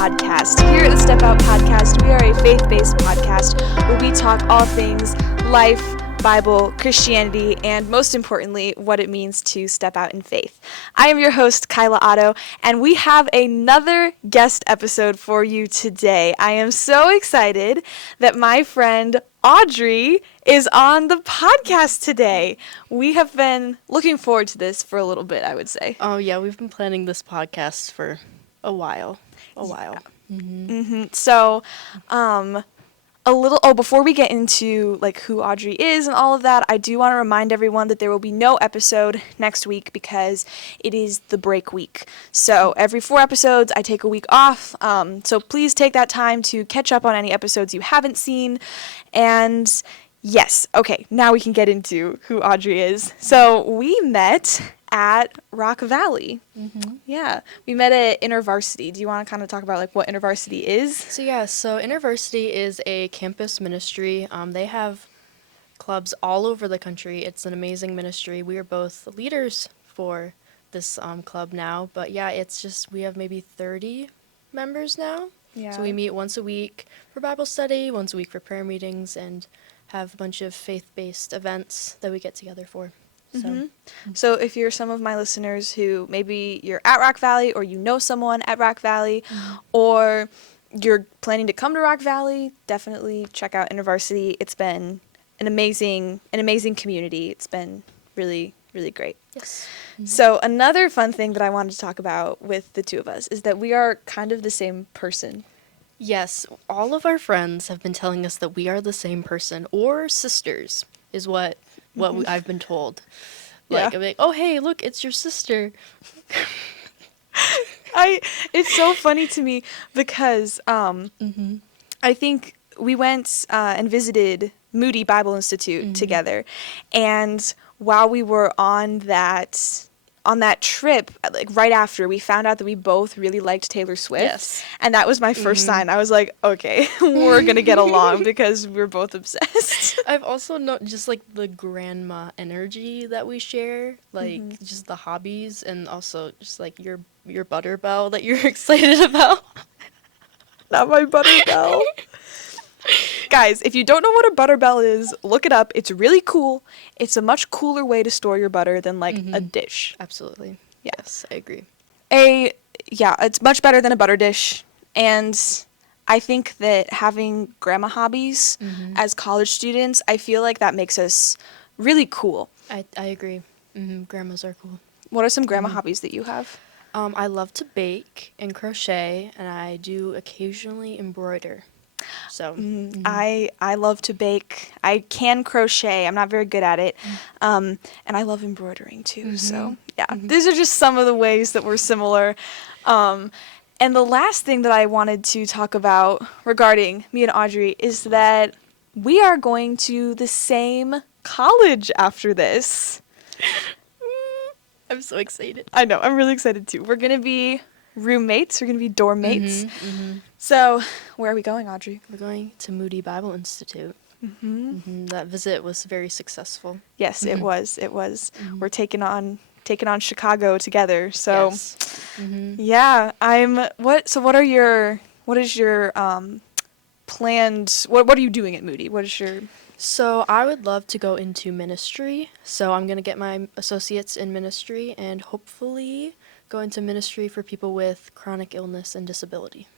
podcast. Here at the Step Out podcast, we are a faith-based podcast where we talk all things life, Bible, Christianity, and most importantly, what it means to step out in faith. I am your host, Kyla Otto, and we have another guest episode for you today. I am so excited that my friend Audrey is on the podcast today. We have been looking forward to this for a little bit, I would say. Oh, yeah, we've been planning this podcast for a while. Yeah. So, before we get into like who Audrey is and all of that, I do want to remind everyone that there will be no episode next week because it is the break week. So every 4 episodes, I take a week off. So please take that time to catch up on any episodes you haven't seen. And yes, okay, now we can get into who Audrey is. So we met at Rock Valley. Yeah, we met at InterVarsity. Do you want to kind of talk about like what InterVarsity is? So InterVarsity is a campus ministry. They have clubs all over the country. It's an amazing ministry. We are both leaders for this club now, but yeah, it's just we have maybe 30 members now. Yeah. So we meet once a week for Bible study, once a week for prayer meetings, and have a bunch of faith-based events that we get together for. So if you're some of my listeners who maybe you're at Rock Valley or you know someone at Rock Valley or you're planning to come to Rock Valley, definitely check out InterVarsity. It's been an amazing community. It's been really, really great. Yes. So another fun thing that I wanted to talk about with the two of us is that we are kind of the same person. Yes, all of our friends have been telling us that we are the same person or sisters is what I've been told. Like, I'm like, oh, hey, look, it's your sister. It's so funny to me because I think we went and visited Moody Bible Institute together. And while we were on that trip, like right after, we found out that we both really liked Taylor Swift. Yes. And that was my first sign. I was like, okay, we're going to get along because we're both obsessed. I've also known just like the grandma energy that we share, like just the hobbies, and also just like your Butterbell that you're excited about. Not my Butterbell. Guys, if you don't know what a Butterbell is, look it up. It's really cool. It's a much cooler way to store your butter than like a dish. Absolutely. Yeah. Yes, I agree. It's much better than a butter dish. And I think that having grandma hobbies as college students, I feel like that makes us really cool. I agree. Grandmas are cool. What are some grandma hobbies that you have? I love to bake and crochet, and I do occasionally embroider. So I love to bake. I can crochet. I'm not very good at it. And I love embroidering too. So yeah, these are just some of the ways that we're similar. And the last thing that I wanted to talk about regarding me and Audrey is that we are going to the same college after this. I'm so excited. I know. I'm really excited too. We're going to be roommates. We're going to be dorm mates. So where are we going, Audrey? We're going to Moody Bible Institute. That visit was very successful. Yes, it was. We're taking on Chicago together. So yes. Yeah, what is your planned, what are you doing at Moody? What is your... So I would love to go into ministry. So I'm going to get my associates in ministry and hopefully go into ministry for people with chronic illness and disability.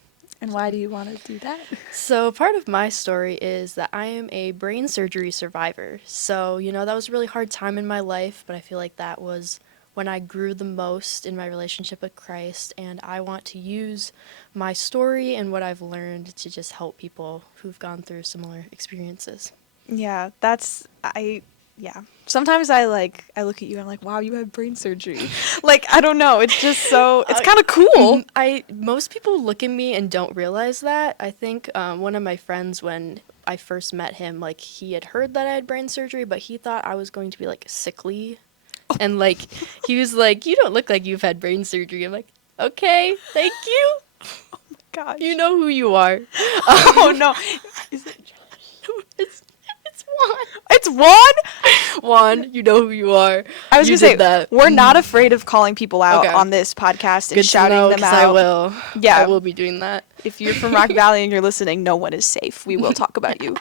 And why do you want to do that? So part of my story is that I am a brain surgery survivor. So, that was a really hard time in my life, but I feel like that was when I grew the most in my relationship with Christ, and I want to use my story and what I've learned to just help people who've gone through similar experiences. Yeah, sometimes I look at you and I'm like, wow, you had brain surgery. Like, I don't know. It's just so, it's kind of cool. Most people look at me and don't realize that. I think one of my friends, when I first met him, like, he had heard that I had brain surgery, but he thought I was going to be, like, sickly. And, like, he was like, you don't look like you've had brain surgery. I'm like, okay, thank you. Oh, my gosh. You know who you are. Oh, no. Is it... It's Juan. It's Juan? Juan, you know who you are. I was You going to say, did that. we're not afraid of calling people out Okay. on this podcast and Good to shouting know, them 'cause out. I will. Yeah. I will be doing that. If you're from Rock Valley and you're listening, no one is safe. We will talk about you.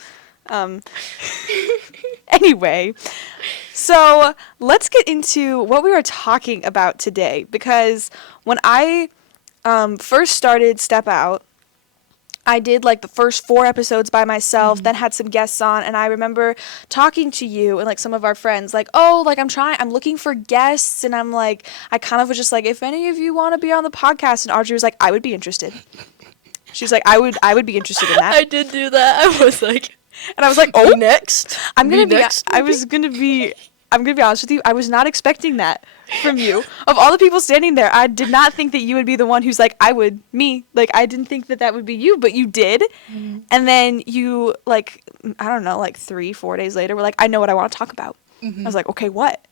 Anyway, so let's get into what we were talking about today, because when I first started Step Out, I did like the first 4 episodes by myself, then had some guests on, and I remember talking to you and like some of our friends, like, oh, like I'm looking for guests, and I'm like, I kind of was just like, if any of you want to be on the podcast, and Audrey was like, I would be interested. She's like, I would be interested in that. I did do that. I was like, And I was like, oh, next. I'm gonna be next. I'm gonna be honest with you, I was not expecting that from you. Of all the people standing there, I did not think that you would be the one who's like, I didn't think that would be you, but you did. Mm-hmm. And then you, like, I don't know, like 3-4 days later, were like, I know what I want to talk about. Mm-hmm. I was like, okay, what?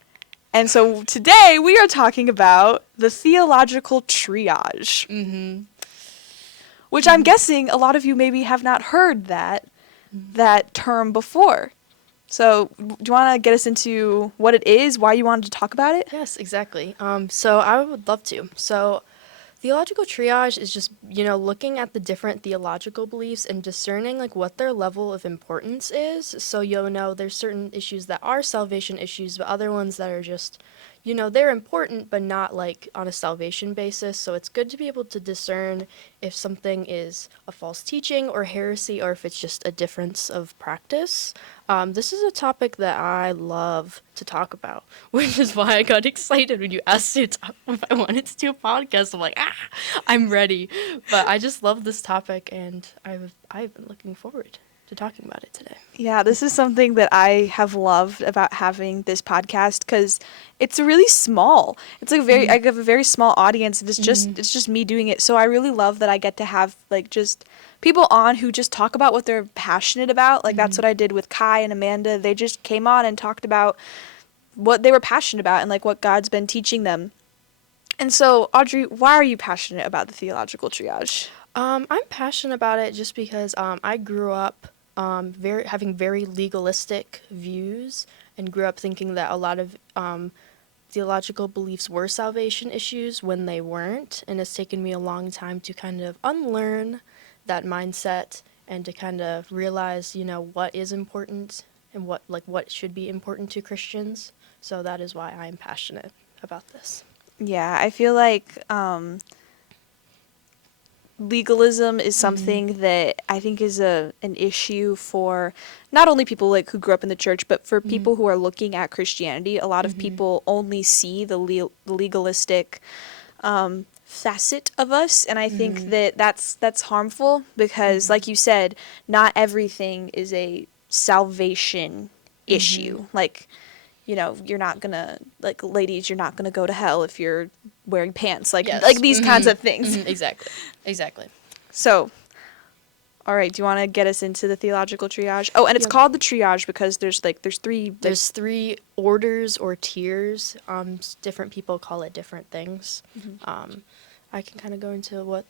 And so today we are talking about the theological triage, Mm-hmm. which I'm guessing a lot of you maybe have not heard that term before. So do you want to get us into what it is, why you wanted to talk about it? Yes, exactly. So I would love to. So theological triage is just, looking at the different theological beliefs and discerning like what their level of importance is. So you'll know there's certain issues that are salvation issues, but other ones that are just, they're important, but not like on a salvation basis. So it's good to be able to discern if something is a false teaching or heresy, or if it's just a difference of practice. This is a topic that I love to talk about, which is why I got excited when you asked me if I wanted to do a podcast. I'm like, I'm ready. But I just love this topic, and I've been looking forward to talking about it today. Yeah, this is something that I have loved about having this podcast, because it's really small. It's like I have a very small audience, and it's just me doing it. So I really love that I get to have like just people on who just talk about what they're passionate about. Like that's what I did with Kai and Amanda. They just came on and talked about what they were passionate about and like what God's been teaching them. And so, Audrey, why are you passionate about the theological triage? I'm passionate about it just because I grew up having very legalistic views, and grew up thinking that a lot of theological beliefs were salvation issues when they weren't, and it's taken me a long time to kind of unlearn that mindset and to kind of realize, what is important and what should be important to Christians. So that is why I'm passionate about this. Yeah, I feel like legalism is something that I think is an issue for not only people like who grew up in the church, but for people who are looking at Christianity. A lot of people only see the legalistic facet of us, and I think that's harmful, because like you said, not everything is a salvation issue. Like, you're not gonna, like, ladies, you're not gonna go to hell if you're wearing pants, like these kinds of things. Exactly. So, all right, do you want to get us into the theological triage? Oh, and it's called the triage because there's three. There's 3 orders or tiers. Different people call it different things. I can kind of go into what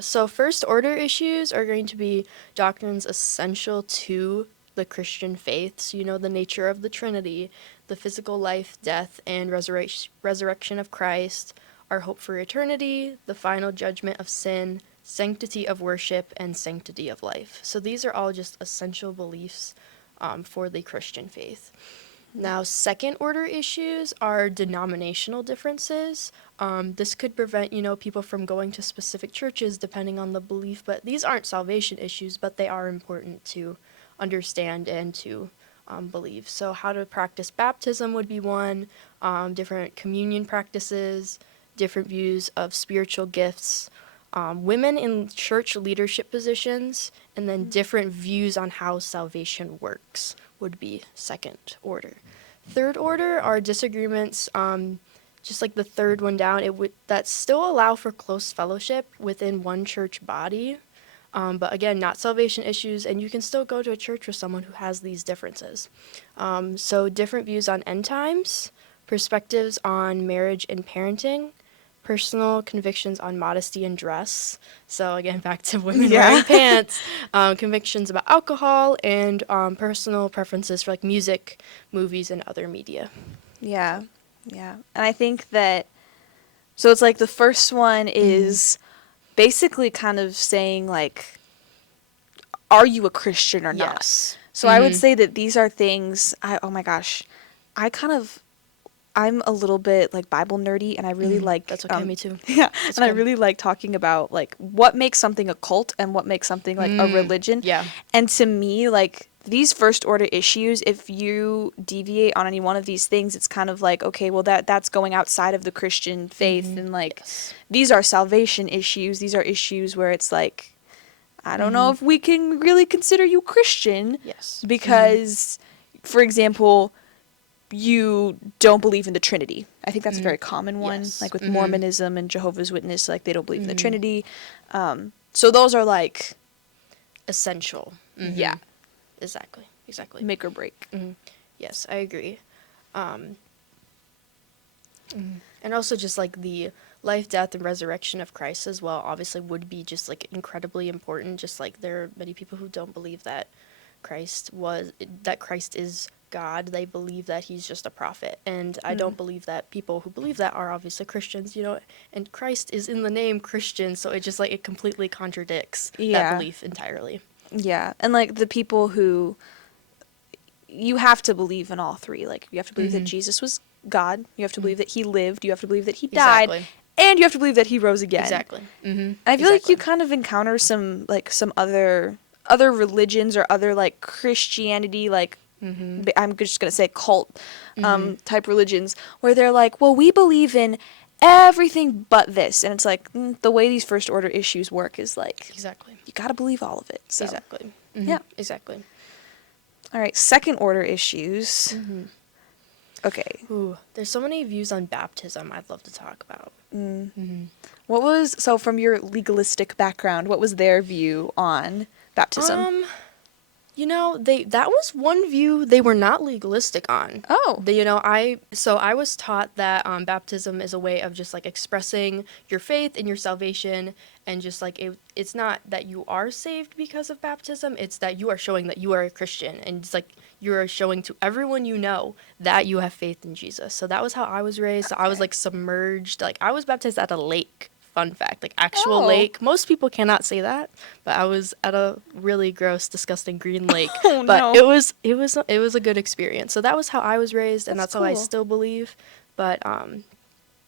So first order issues are going to be doctrines essential to the Christian faith. So, the nature of the Trinity, the physical life, death, and resurrection of Christ, our hope for eternity, the final judgment of sin, sanctity of worship, and sanctity of life. So these are all just essential beliefs for the Christian faith. Now, second order issues are denominational differences. This could prevent, people from going to specific churches depending on the belief, but these aren't salvation issues, but they are important to understand and to believe. So how to practice baptism would be one, different communion practices, different views of spiritual gifts, women in church leadership positions, and then different views on how salvation works would be second order. Third order are disagreements, just like the third one down, that still allow for close fellowship within one church body. But again, not salvation issues, and you can still go to a church with someone who has these differences. So different views on end times, perspectives on marriage and parenting, personal convictions on modesty and dress. So again, back to women Yeah. wearing pants. Convictions about alcohol, and personal preferences for like music, movies, and other media. Yeah. Yeah. And I think that, so it's like the first one is basically kind of saying like, are you a Christian or not? Yes. So I would say that these are things, oh my gosh, I'm a little bit like Bible nerdy, and I really like, That's okay, me too. yeah, That's and I good. really like talking about like what makes something a cult and what makes something like a religion. Yeah. And to me, like these first order issues, if you deviate on any one of these things, it's kind of like, okay, well that's going outside of the Christian faith, and like Yes. these are salvation issues. These are issues where it's like, I don't know if we can really consider you Christian. Yes. Because, for example, you don't believe in the Trinity. I think that's a very common one, Yes. like with Mormonism and Jehovah's Witness, like they don't believe in the Trinity. So those are like, Essential. yeah, Exactly. Exactly. make or break. Yes, I agree. And also just like the life, death, and resurrection of Christ as well obviously would be just like incredibly important. Just like there are many people who don't believe that Christ is God. They believe that he's just a prophet. And I don't believe that people who believe that are obviously Christians, you know, and Christ is in the name Christian, so it just like it completely contradicts Yeah. that belief entirely. Yeah, and like the people who, you have to believe in all three. Like you have to believe that Jesus was God. You have to believe that he lived. You have to believe that he died. Exactly. And you have to believe that he rose again. Exactly. I feel like you kind of encounter some other religions or other like Christianity, like I'm just gonna say cult type religions, where they're like, well, we believe in everything but this, and it's like the way these first order issues work is like Exactly. you gotta believe all of it. So Exactly. Yeah. Exactly. all right, second order issues. Okay, Ooh, there's so many views on baptism I'd love to talk about. what was, so from your legalistic background, what was their view on baptism? You know, that was one view they were not legalistic on. Oh. I was taught that baptism is a way of just like expressing your faith and your salvation, and just like it's not that you are saved because of baptism, it's that you are showing that you are a Christian, and it's like you are showing to everyone you know that you have faith in Jesus. So that was how I was raised. So I was like submerged, like I was baptized at a lake. Fun fact, like actual lake. Most people cannot say that, but I was at a really gross, disgusting green lake. Oh, but no. it was a good experience. So that was how I was raised, and that's how I cool. still believe. But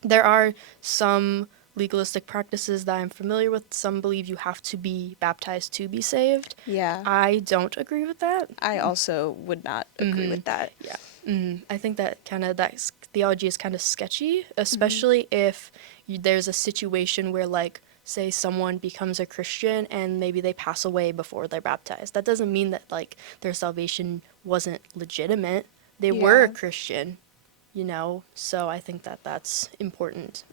there are some legalistic practices that I'm familiar with. Some believe you have to be baptized to be saved. Yeah. I don't agree with that. I also would not agree with that. Yeah. I think that theology is kind of sketchy, especially if there's a situation where, like, say someone becomes a Christian and maybe they pass away before they're baptized. That doesn't mean that, like, their salvation wasn't legitimate. They were a Yeah. Christian, you know? So I think that that's important.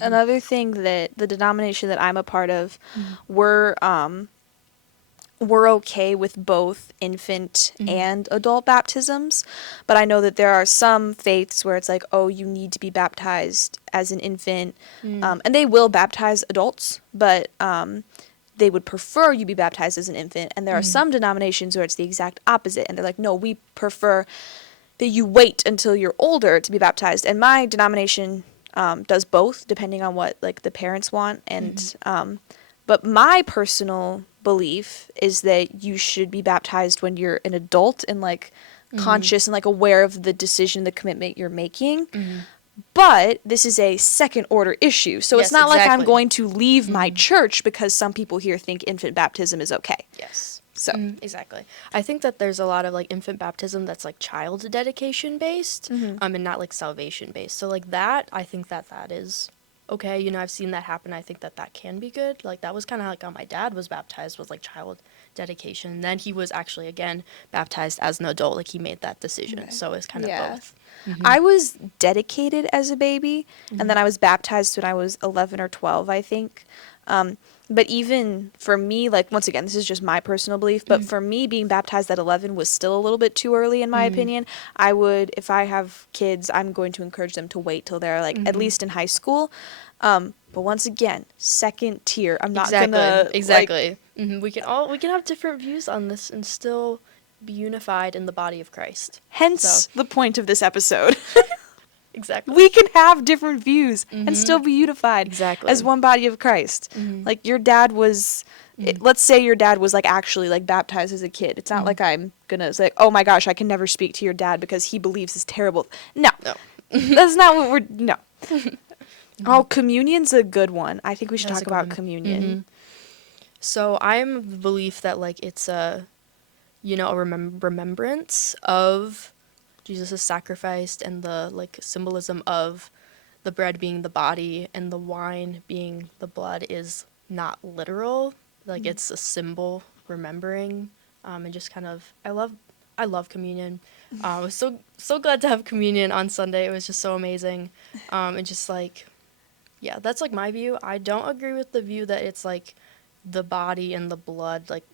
Another thing that the denomination that I'm a part of, we're okay with both infant and adult baptisms, but I know that there are some faiths where it's like, oh, you need to be baptized as an infant, and they will baptize adults, but they would prefer you be baptized as an infant. And there are some denominations where it's the exact opposite, and they're like, no, we prefer that you wait until you're older to be baptized. And my denomination does both, depending on what like the parents want. And but my personal belief is that you should be baptized when you're an adult and like conscious and like aware of the decision, the commitment you're making. But this is a second order issue. So Yes, it's not like I'm exactly. going to leave my church because some people here think infant baptism is okay. Yes. So Exactly. I think that there's a lot of like infant baptism that's like child dedication based, and not like salvation based. So like that, I think that is okay. You know, I've seen that happen. I think that can be good. Like that was kind of like how my dad was baptized, was like child dedication. And then he was actually again baptized as an adult. Like he made that decision. Okay. So it's kind of Yeah. both. I was dedicated as a baby, and then I was baptized when I was 11 or 12, I think. But even for me, like, once again, this is just my personal belief, but for me, being baptized at 11 was still a little bit too early, in my opinion. I would, if I have kids, I'm going to encourage them to wait till they're, like, at least in high school. But once again, second tier. I'm not Exactly. gonna Exactly. We can have different views on this and still be unified in the body of Christ. Hence So. the point of this episode. Exactly. We can have different views and still be unified Exactly. as one body of Christ. Like your dad was, let's say your dad was like actually like baptized as a kid. It's not like I'm gonna say, oh my gosh, I can never speak to your dad because he believes is terrible. No, that's not what we're. No. Oh, communion's a good one. I think we should talk about communion. So I'm of the belief that like it's a remembrance of Jesus' sacrifice and the like symbolism of the bread being the body and the wine being the blood is not literal. Like it's a symbol remembering, and just kind of I love communion. I was so glad to have communion on Sunday. It was just so amazing, and just like. Yeah, that's like my view. I don't agree with the view that it's like the body and the blood like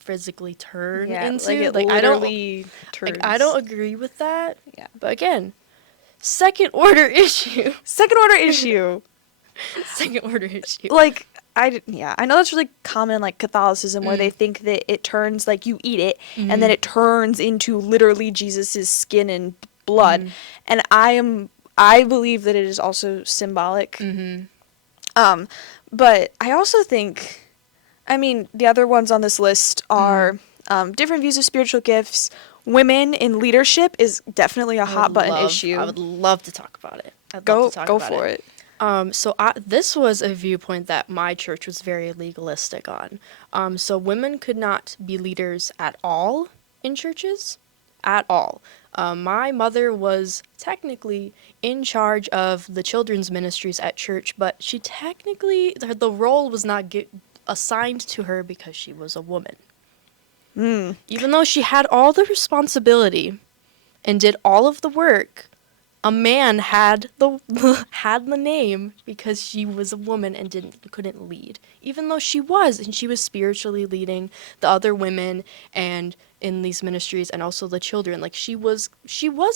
physically turn into like it like literally turns. I don't agree with that. Yeah. But again, second order issue. Second order issue. Second order issue. Like I know that's really common like Catholicism where they think that it turns like you eat it and then it turns into literally Jesus's skin and blood. And I believe that it is also symbolic. But I also think, I mean, the other ones on this list are different views of spiritual gifts. Women in leadership is definitely a hot button issue. I would love to talk about it. Go for it. So this was a viewpoint that my church was very legalistic on. So women could not be leaders at all in churches, at all. My mother was technically in charge of the children's ministries at church, but she technically, the role was not assigned to her because she was a woman. Even though she had all the responsibility and did all of the work, a man had the name because she was a woman and couldn't lead. Even though she was spiritually leading the other women and in these ministries and also the children. Like she was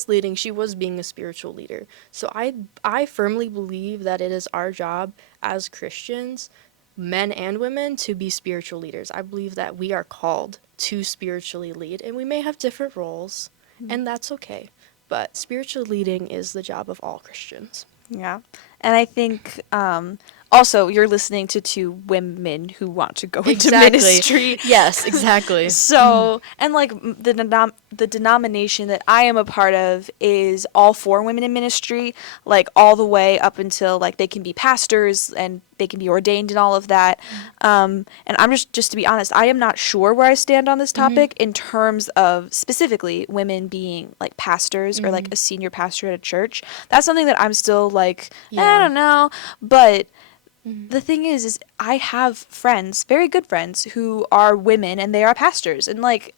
leading, she was being a spiritual leader. So I firmly believe that it is our job as Christians, men and women, to be spiritual leaders. I believe that we are called to spiritually lead, and we may have different roles, and that's okay. But spiritual leading is the job of all Christians. Yeah. And I think also you're listening to two women who want to go into ministry. Yes, exactly. So, and like the denomination that I am a part of is all for women in ministry, like all the way up until like they can be pastors and they can be ordained and all of that. And I'm just to be honest, I am not sure where I stand on this topic in terms of specifically women being like pastors or like a senior pastor at a church. That's something that I'm still like, I don't know. But the thing is I have friends, very good friends, who are women and they are pastors. And like,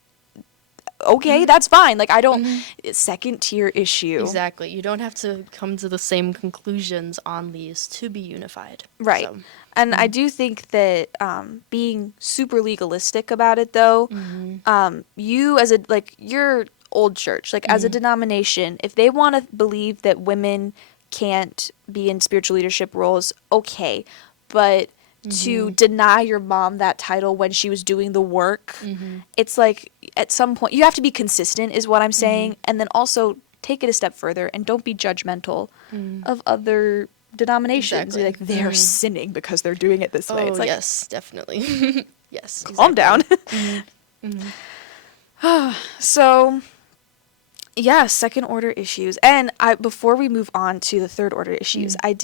okay, that's fine. Like, I don't, second tier issue. Exactly. You don't have to come to the same conclusions on these to be unified. Right. So. And I do think that being super legalistic about it, though, you as your old church, like as a denomination, if they want to believe that women can't be in spiritual leadership roles, okay. But to deny your mom that title when she was doing the work, it's like at some point you have to be consistent is what I'm saying. And then also take it a step further and don't be judgmental of other denominations. Exactly. Like they're sinning because they're doing it this way. It's like, yes, definitely. Yes. Calm down. So, yeah, second order issues. And before we move on to the third order issues, I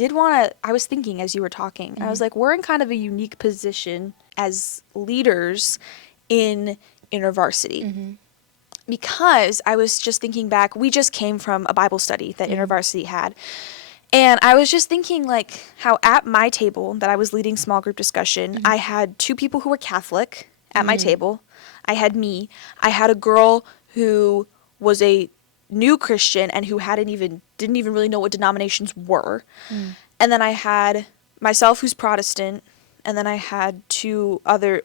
was thinking as you were talking, I was like, we're in kind of a unique position as leaders in InterVarsity. Because I was just thinking back, we just came from a Bible study that InterVarsity had. And I was just thinking, like, how at my table that I was leading small group discussion, I had two people who were Catholic at my table. I had me. I had a girl who was a new Christian and who didn't even really know what denominations were. And then I had myself who's Protestant, and then I had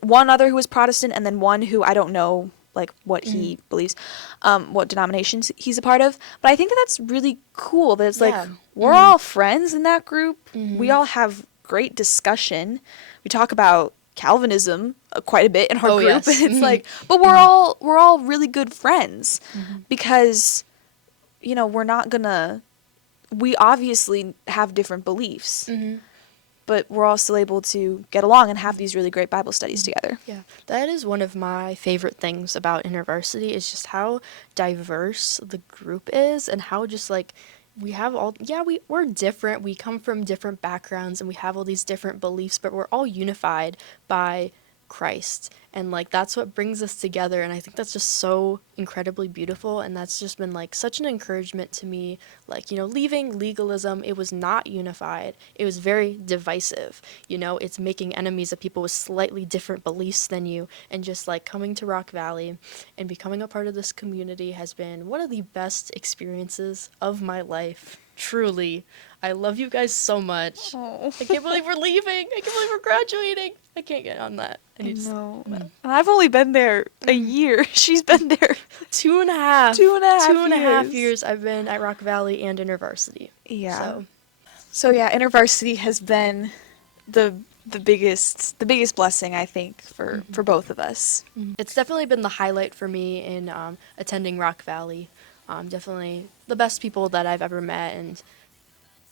one other who was Protestant, and then one who I don't know like what he believes, what denominations he's a part of. But I think that that's really cool that it's like Yeah. we're all friends in that group. We Mhm. all have great discussion. We talk about Calvinism quite a bit in our Oh, group. yes. And it's Mhm. like, but we're all really good friends Mhm. because, you know, we obviously have different beliefs, Mhm. but we're all still able to get along and have these really great Bible studies together. Yeah, that is one of my favorite things about InterVarsity is just how diverse the group is and how just like we have all we're different. We come from different backgrounds and we have all these different beliefs, but we're all unified by Christ. And like that's what brings us together and I think that's just so incredibly beautiful and that's just been like such an encouragement to me. Like, you know, leaving legalism, it was not unified. It was very divisive. You know, it's making enemies of people with slightly different beliefs than you and just like coming to Rock Valley and becoming a part of this community has been one of the best experiences of my life. Truly. I love you guys so much. Oh, I can't believe we're leaving. I can't believe we're graduating. I can't get on that. I need to know. And I've only been there a year. She's been there 2.5. 2.5 2.5 years. years I've been at Rock Valley and InterVarsity. Yeah. So yeah, InterVarsity has been the biggest blessing I think for both of us. It's definitely been the highlight for me in attending Rock Valley. Definitely the best people that I've ever met, and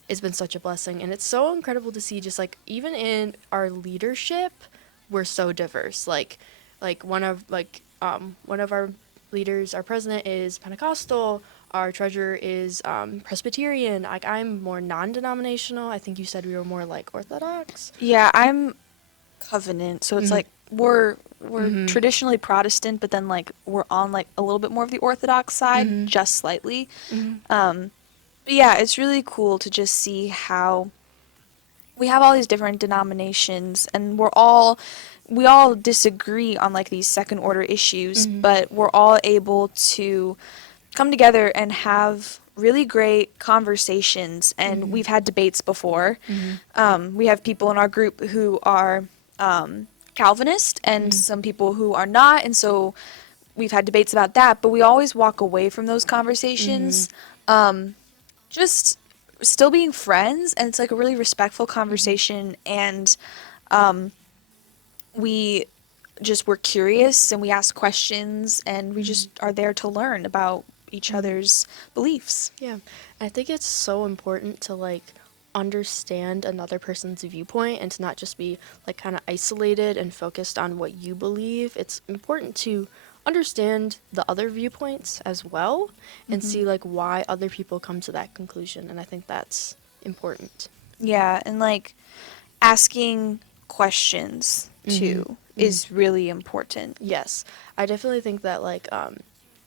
it's been such a blessing. And it's so incredible to see, just like even in our leadership, we're so diverse. Like one of our leaders, our president is Pentecostal. Our treasurer is Presbyterian. Like I'm more non-denominational. I think you said we were more like Orthodox. Yeah, I'm Covenant, so it's Mhm. like we're Mhm. traditionally Protestant, but then like we're on like a little bit more of the Orthodox side, Mhm. just slightly. Mhm. But yeah, it's really cool to just see how we have all these different denominations, and we all disagree on like these second order issues, Mhm. but we're all able to come together and have really great conversations. And we've had debates before. We have people in our group who are Calvinist and some people who are not, and so we've had debates about that. But we always walk away from those conversations just still being friends, and it's like a really respectful conversation. And we just were curious and we ask questions and we just are there to learn about each other's beliefs. Yeah, I think it's so important to like understand another person's viewpoint and to not just be like kind of isolated and focused on what you believe. It's important to understand the other viewpoints as well and see like why other people come to that conclusion, and I think that's important. Yeah, and like asking questions too is really important. Yes, I definitely think that like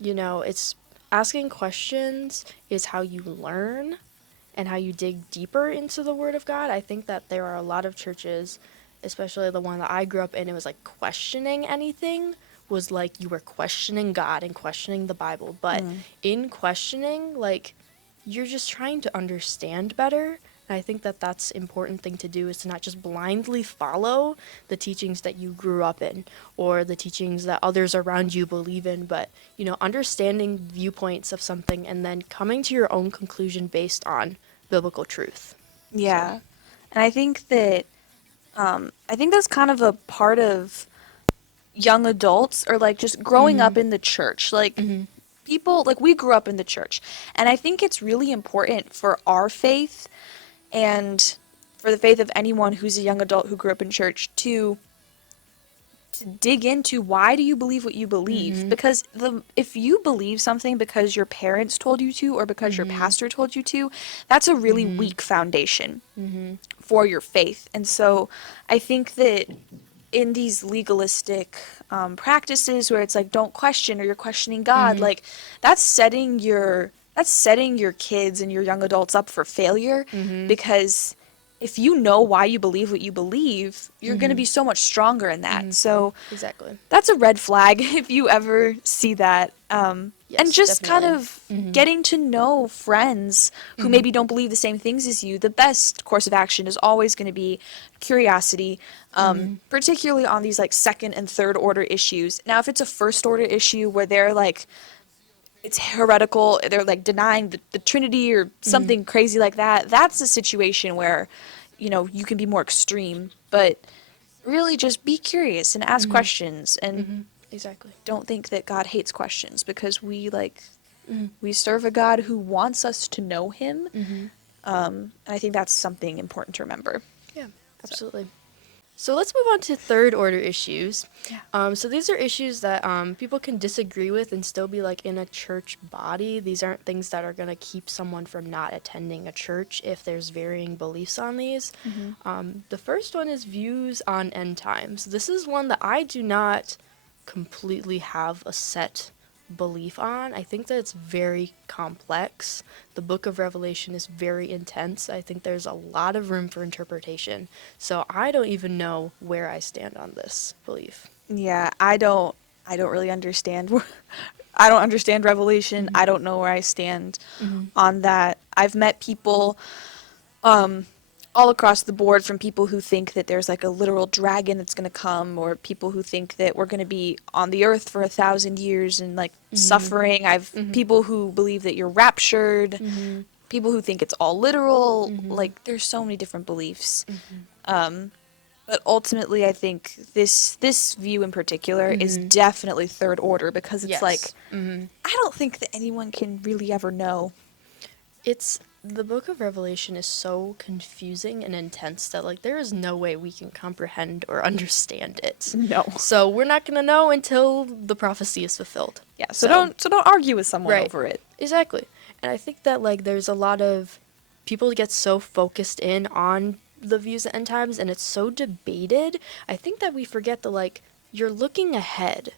you know, it's asking questions is how you learn and how you dig deeper into the Word of God. I think that there are a lot of churches, especially the one that I grew up in, it was like questioning anything was like you were questioning God and questioning the Bible. But in questioning, like you're just trying to understand better. And I think that that's important thing to do is to not just blindly follow the teachings that you grew up in or the teachings that others around you believe in, but you know, understanding viewpoints of something and then coming to your own conclusion based on biblical truth. Yeah. And I think that's kind of a part of young adults or like just growing up in the church. Like people, like we grew up in the church. And I think it's really important for our faith and for the faith of anyone who's a young adult who grew up in church to dig into why do you believe what you believe, because if you believe something because your parents told you to or because your pastor told you to, that's a really weak foundation for your faith. And so I think that in these legalistic practices where it's like don't question or you're questioning God, like that's setting your kids and your young adults up for failure, because if you know why you believe what you believe, you're going to be so much stronger in that. So Exactly. that's a red flag if you ever see that. And Yes, just kind definitely. of getting to know friends who maybe don't believe the same things as you. The best course of action is always going to be curiosity, particularly on these like second and third order issues. Now, if it's a first order issue where they're like, it's heretical, they're like denying the Trinity or something crazy like that, that's a situation where, you can be more extreme. But really just be curious and ask questions, and Exactly. don't think that God hates questions, because we serve a God who wants us to know him. And I think that's something important to remember. Yeah, absolutely. So let's move on to third order issues. So these are issues that people can disagree with and still be like in a church body. These aren't things that are going to keep someone from not attending a church if there's varying beliefs on these. The first one is views on end times. This is one that I do not completely have a set belief on. I think that it's very complex. The book of Revelation is very intense. I think there's a lot of room for interpretation. So I don't even know where I stand on this belief. Yeah, I don't really understand. I don't understand Revelation. I don't know where I stand on that. I've met people all across the board, from people who think that there's like a literal dragon that's going to come, or people who think that we're going to be on the earth for 1,000 years and like suffering. I've people who believe that you're raptured, people who think it's all literal. Like, there's so many different beliefs. But ultimately, I think this view in particular is definitely third order, because it's like, I don't think that anyone can really ever know. The book of Revelation is so confusing and intense that like there is no way we can comprehend or understand it. No. So we're not going to know until the prophecy is fulfilled. Yeah, so don't argue with someone over it. Exactly. And I think that like there's a lot of people get so focused in on the views of end times, and it's so debated. I think that we forget that like you're looking ahead.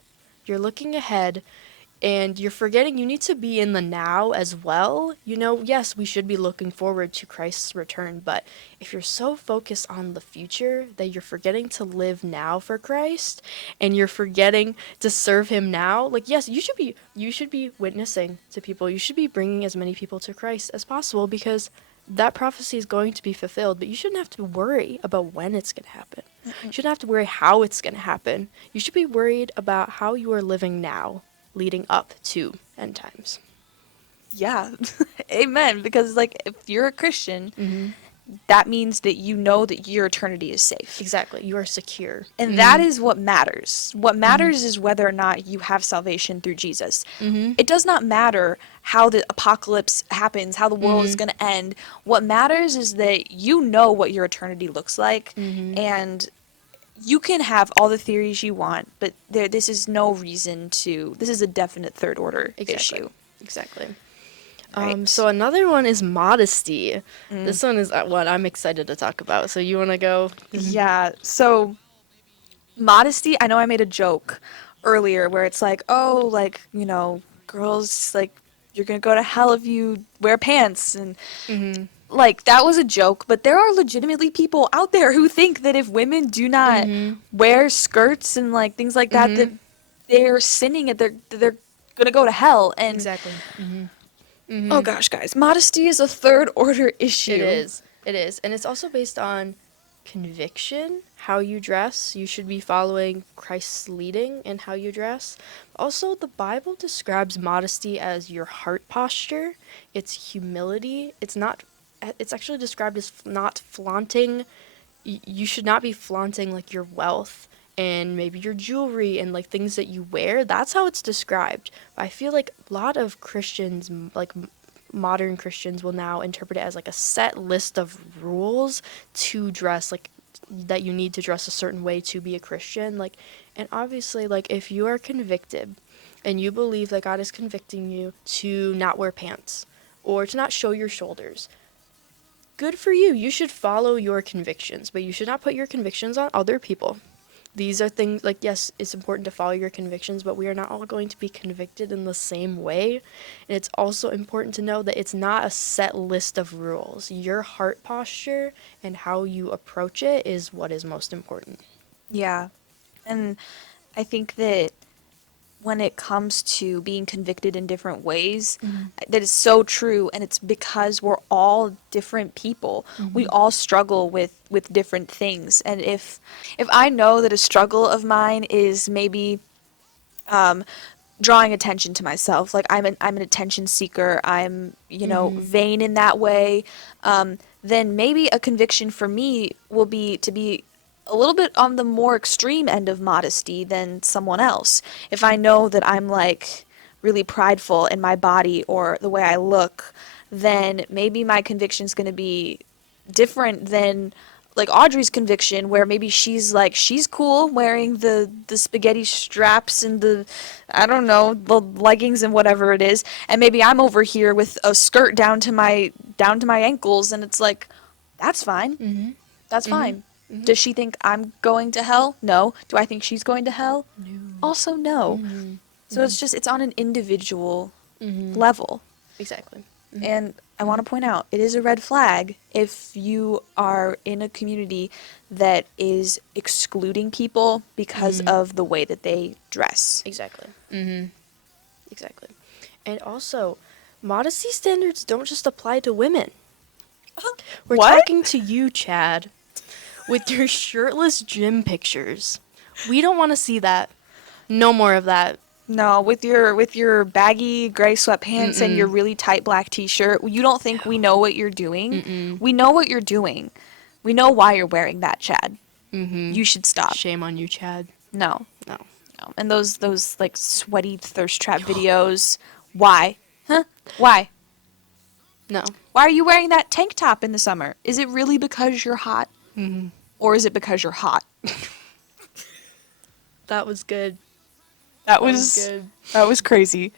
And you're forgetting you need to be in the now as well. Yes, we should be looking forward to Christ's return, but if you're so focused on the future that you're forgetting to live now for Christ, and you're forgetting to serve him now, like, yes, you should be witnessing to people. You should be bringing as many people to Christ as possible, because that prophecy is going to be fulfilled, but you shouldn't have to worry about when it's going to happen. You shouldn't have to worry how it's going to happen. You should be worried about how you are living now, leading up to end times. Yeah. Amen. Because like, if you're a Christian, that means that you know that your eternity is safe. Exactly. You are secure. And that is what matters. What matters is whether or not you have salvation through Jesus. It does not matter how the apocalypse happens, how the world is going to end. What matters is that you know what your eternity looks like, and you can have all the theories you want, but this is no reason to. This is a definite third order issue. Exactly. Right. So another one is modesty. This one is one I'm excited to talk about. So you want to go? Yeah. So modesty, I know I made a joke earlier where it's like, oh, like, girls, like, you're going to go to hell if you wear pants. And like, that was a joke, but there are legitimately people out there who think that if women do not wear skirts and like things like that, that they're sinning, and they're going to go to hell. And Exactly. oh gosh, guys, modesty is a third order issue. It is. And it's also based on conviction, how you dress. You should be following Christ's leading in how you dress. Also, the Bible describes modesty as your heart posture. It's humility. It's actually described as not flaunting. You should not be flaunting like your wealth and maybe your jewelry and like things that you wear. That's how it's described. I feel like a lot of Christians, like modern Christians, will now interpret it as like a set list of rules to dress, like that you need to dress a certain way to be a Christian. Like, and obviously, like, if you are convicted and you believe that God is convicting you to not wear pants or to not show your shoulders, good for you. You should follow your convictions, but you should not put your convictions on other people. these are things like, yes, it's important to follow your convictions, but we are not all going to be convicted in the same way. And it's also important to know that it's not a set list of rules. Your heart posture and how you approach it is what is most important. Yeah. And I think that when it comes to being convicted in different ways, that is so true, and it's because we're all different people. We all struggle with different things, and if I know that a struggle of mine is maybe drawing attention to myself, like I'm an attention seeker, I'm vain in that way, then maybe a conviction for me will be to be a little bit on the more extreme end of modesty than someone else. If I know that I'm like really prideful in my body or the way I look, then maybe my conviction's going to be different than like Audrey's conviction, where maybe she's cool wearing the spaghetti straps and the, I don't know, the leggings and whatever it is, and maybe I'm over here with a skirt down to my ankles, and it's like, that's fine. That's fine. Does she think I'm going to hell? No. Do I think she's going to hell? No. Also no. So it's on an individual level. Exactly. And I want to point out, it is a red flag if you are in a community that is excluding people because of the way that they dress. Exactly. Exactly. And also, modesty standards don't just apply to women. We're What? talking to you, Chad, with your shirtless gym pictures. We don't want to see that. No more of that. No, with your baggy gray sweatpants and your really tight black t-shirt, you don't think we know what you're doing? We know what you're doing. We know why you're wearing that, Chad. You should stop. Shame on you, Chad. No. No. No. And those like sweaty thirst trap videos. Why? Huh? Why? No. Why are you wearing that tank top in the summer? Is it really because you're hot? Or is it because you're hot? That was good. That was good. That was crazy.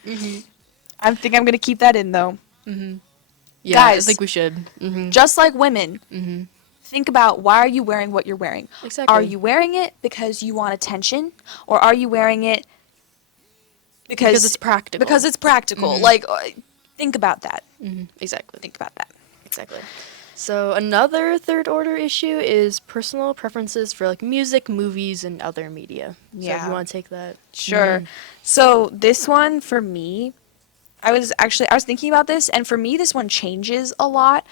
I think I'm gonna keep that in though. Yeah, Guys, I think we should. Just like women, think about, why are you wearing what you're wearing? Exactly. Are you wearing it because you want attention, or are you wearing it because it's practical? Because it's practical. Like, think about that. Exactly. Think about that. Exactly. So another third order issue is personal preferences for like music, movies, and other media. So if Yeah. you want to take that. Sure. So this one for me, I was thinking about this, and for me this one changes a lot.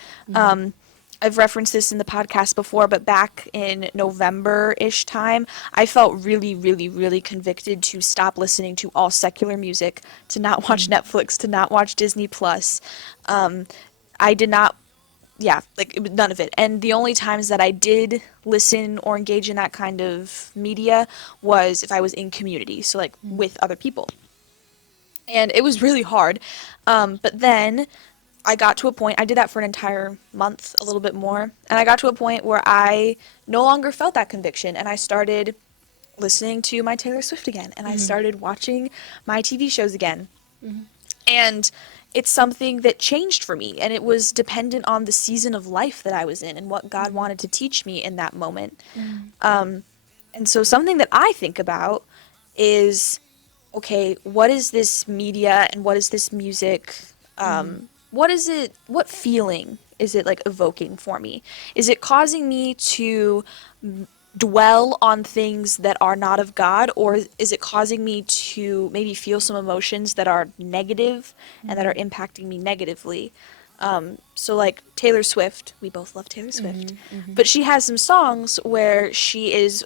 I've referenced this in the podcast before, but back in November-ish time, I felt really, really, really convicted to stop listening to all secular music, to not watch Netflix, to not watch Disney Plus. I did not, it was none of it. And the only times that I did listen or engage in that kind of media was if I was in community, so like with other people. And it was really hard. But then I got to a point, I did that for an entire month, a little bit more, and I got to a point where I no longer felt that conviction, and I started listening to my Taylor Swift again, and I started watching my TV shows again. And it's something that changed for me, and it was dependent on the season of life that I was in and what God wanted to teach me in that moment. And so something that I think about is, okay, what is this media and what is this music? What feeling is it like evoking for me? Is it causing me to dwell on things that are not of God, or is it causing me to maybe feel some emotions that are negative and that are impacting me negatively? So like Taylor Swift, we both love Taylor Swift, but she has some songs where she is,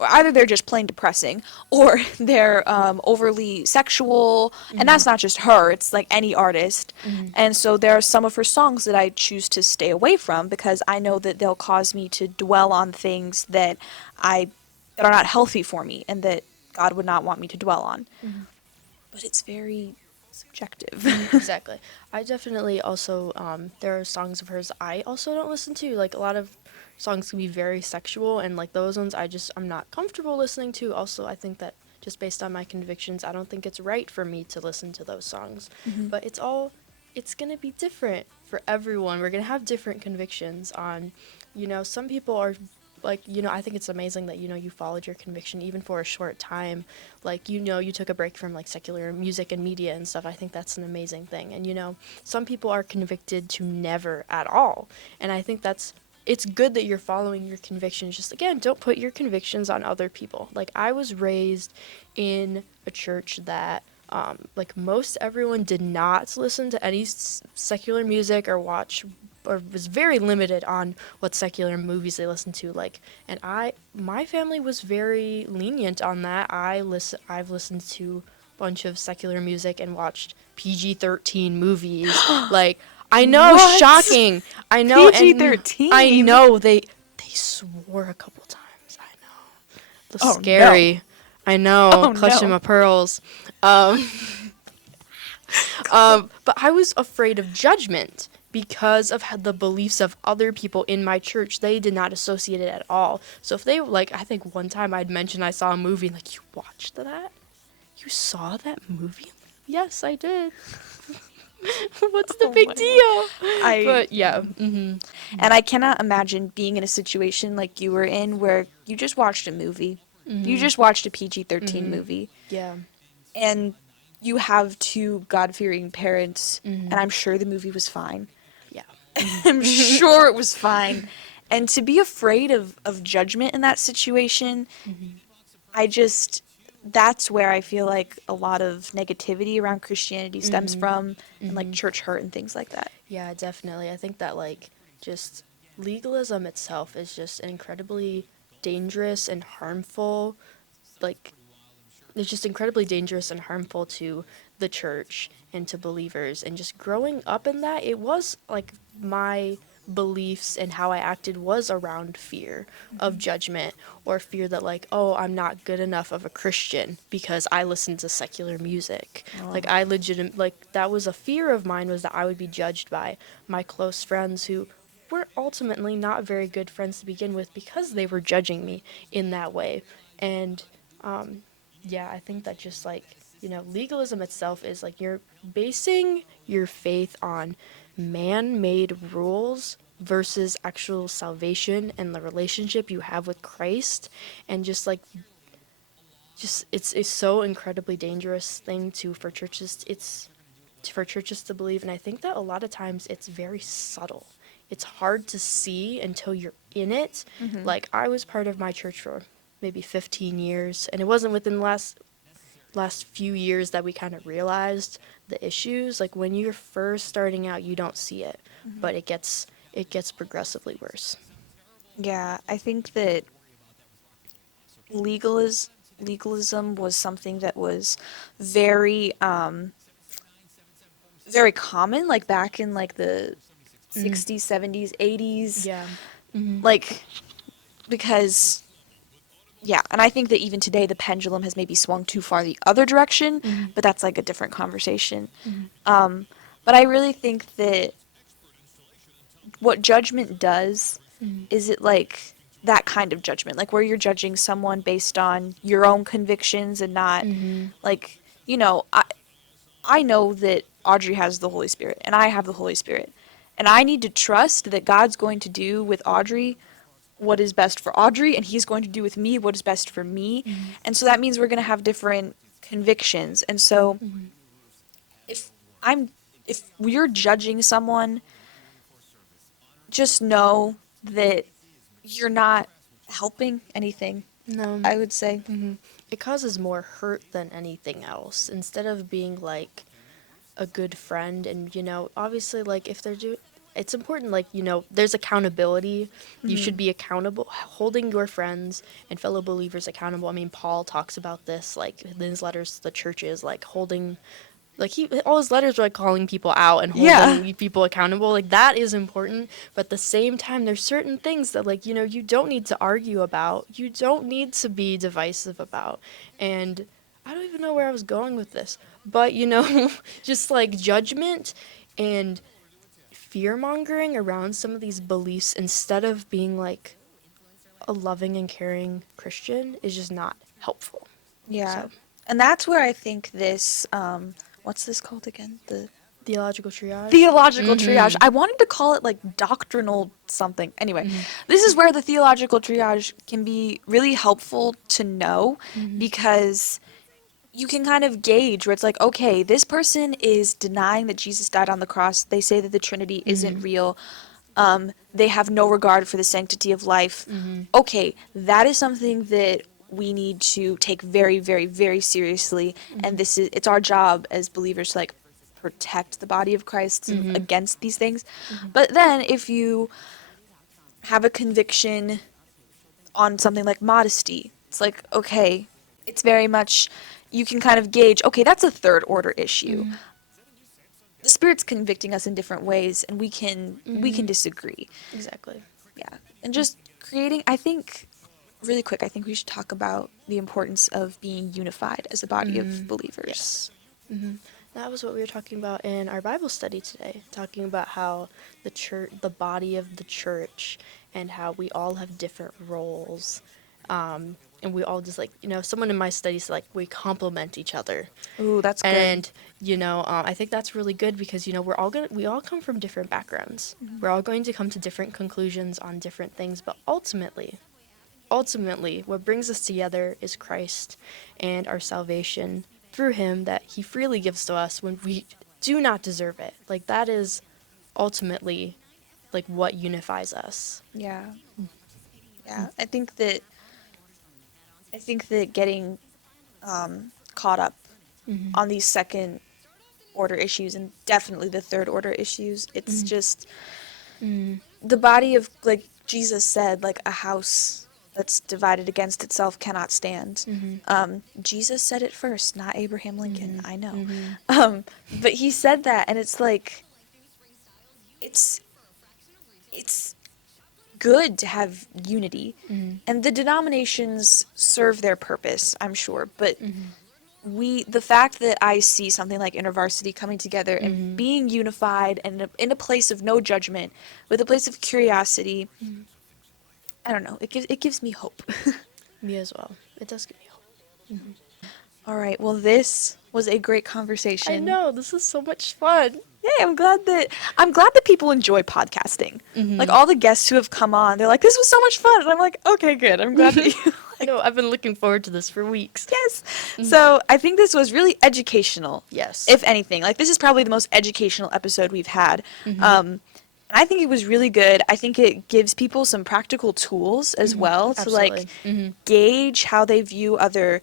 either they're just plain depressing, or they're overly sexual, and that's not just her, it's like any artist. And so there are some of her songs that I choose to stay away from because I know that they'll cause me to dwell on things that are not healthy for me and that God would not want me to dwell on. But it's very subjective. Exactly. I definitely also, there are songs of hers I also don't listen to. Like, a lot of songs can be very sexual, and like those ones I'm not comfortable listening to. Also, I think that just based on my convictions, I don't think it's right for me to listen to those songs. But it's going to be different for everyone. We're going to have different convictions on, some people are like, I think it's amazing that, you followed your conviction even for a short time. Like, you took a break from like secular music and media and stuff. I think that's an amazing thing. And, some people are convicted to never at all. And I think it's good that you're following your convictions. Just again, don't put your convictions on other people. Like, I was raised in a church that like most everyone did not listen to any secular music or watch, or was very limited on what secular movies they listened to. Like, and my family was very lenient on that. I've listened to a bunch of secular music and watched PG-13 movies. Like, I know, What? shocking. I know, PG-13? and I know they swore a couple times. I know. It was scary. I know, Oh, clutching no. my pearls. But I was afraid of judgment because of the beliefs of other people in my church. They did not associate it at all. So if they, like, I think one time I'd mentioned I saw a movie, and like, you watched that? You saw that movie? Yes, I did. What's the big deal? But yeah. And I cannot imagine being in a situation like you were in where you just watched a movie. You just watched a PG-13 movie. Yeah. And you have two God-fearing parents, and I'm sure the movie was fine. Yeah. I'm sure it was fine. And to be afraid of judgment in that situation, that's where I feel like a lot of negativity around Christianity stems from, and like church hurt and things like that. Yeah, definitely. I think that, like, just legalism itself is just incredibly dangerous and harmful. Like, it's just incredibly dangerous and harmful to the church and to believers. And just growing up in that, it was like my beliefs and how I acted was around fear of judgment, or fear that, like, oh, I'm not good enough of a Christian because I listen to secular music. Like, like, that was a fear of mine, was that I would be judged by my close friends who were ultimately not very good friends to begin with because they were judging me in that way. And yeah, I think that just, like, legalism itself is like you're basing your faith on man-made rules versus actual salvation and the relationship you have with Christ. And just like, it's so incredibly dangerous thing for churches to believe. And I think that a lot of times it's very subtle. It's hard to see until you're in it. Like, I was part of my church for maybe 15 years, and it wasn't within the last few years that we kind of realized the issues. Like, when you're first starting out, you don't see it, but it gets progressively worse. Yeah, I think that legalism was something that was very very common, like back in like the 60s, 70s, 80s. Yeah. Like, because yeah, and I think that even today the pendulum has maybe swung too far the other direction, but that's like a different conversation. But I really think that what judgment does is it like that kind of judgment, like where you're judging someone based on your own convictions and not like, I know that Audrey has the Holy Spirit and I have the Holy Spirit. And I need to trust that God's going to do with Audrey what is best for Audrey, and he's going to do with me what is best for me. And so that means we're going to have different convictions. And so if we're judging someone, just know that you're not helping anything, No. I would say. It causes more hurt than anything else. Instead of being like a good friend, and obviously, like, if they're doing, it's important, like, there's accountability. You should be accountable, holding your friends and fellow believers accountable. I mean, Paul talks about this, like, in his letters to the churches, like, holding, like, all his letters were like calling people out and holding people accountable. Like, that is important. But at the same time, there's certain things that, like, you don't need to argue about. You don't need to be divisive about. And I don't even know where I was going with this, but just like judgment and fear-mongering around some of these beliefs, instead of being like a loving and caring Christian, is just not helpful. Yeah. So. And that's where I think this, what's this called again? The Theological triage. Theological triage. I wanted to call it like doctrinal something. Anyway, this is where the theological triage can be really helpful to know because you can kind of gauge where it's like, okay, this person is denying that Jesus died on the cross. They say that the Trinity isn't real. They have no regard for the sanctity of life. Okay, that is something that we need to take very, very, very seriously. And it's our job as believers to like protect the body of Christ against these things. But then if you have a conviction on something like modesty, it's like, okay, it's very much, you can kind of gauge, okay, that's a third order issue. The Spirit's convicting us in different ways, and we can disagree. Exactly. Yeah. And just creating, I think, really quick, I think we should talk about the importance of being unified as a body of believers. Yes. That was what we were talking about in our Bible study today, talking about how the church, the body of the church, and how we all have different roles. And we all just, like, you know, someone in my studies, like, we complement each other. Ooh, that's good. And, you know, I think that's really good because, you know, we all come from different backgrounds. We're all going to come to different conclusions on different things, but ultimately, what brings us together is Christ and our salvation through him that he freely gives to us when we do not deserve it. Like, that is ultimately, like, what unifies us. Yeah. Yeah. I think that getting caught up on these second order issues and definitely the third order issues, it's just the body of, like Jesus said, like a house that's divided against itself cannot stand. Jesus said it first, not Abraham Lincoln. I know. But he said that, and it's like, it's good to have unity, and the denominations serve their purpose, I'm sure, but the fact that I see something like InterVarsity coming together and being unified and in a place of no judgment, with a place of curiosity, I don't know, it gives me hope. Me as well. It does give me hope. All right, well, this was a great conversation. I know, this is so much fun. Yeah, I'm glad that people enjoy podcasting. Like, all the guests who have come on, they're like, this was so much fun, and I'm like, okay, good. I'm glad that you. I know, I've been looking forward to this for weeks. Yes. So I think this was really educational. Yes. If anything, like, this is probably the most educational episode we've had. And I think it was really good. I think it gives people some practical tools as well to like gauge how they view other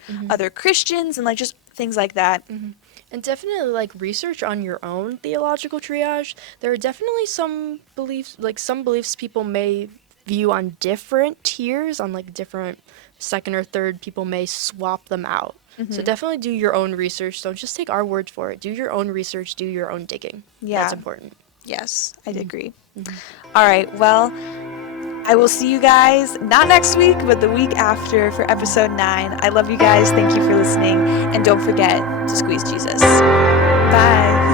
Christians and like just things like that. And definitely, like, research on your own theological triage. There are definitely some beliefs people may view on different tiers, on, like, different second or third, people may swap them out. So definitely do your own research. Don't just take our word for it. Do your own research, do your own digging. Yeah. That's important. Yes, I agree. All right, well, I will see you guys, not next week, but the week after for episode 9. I love you guys. Thank you for listening. And don't forget to squeeze Jesus. Bye.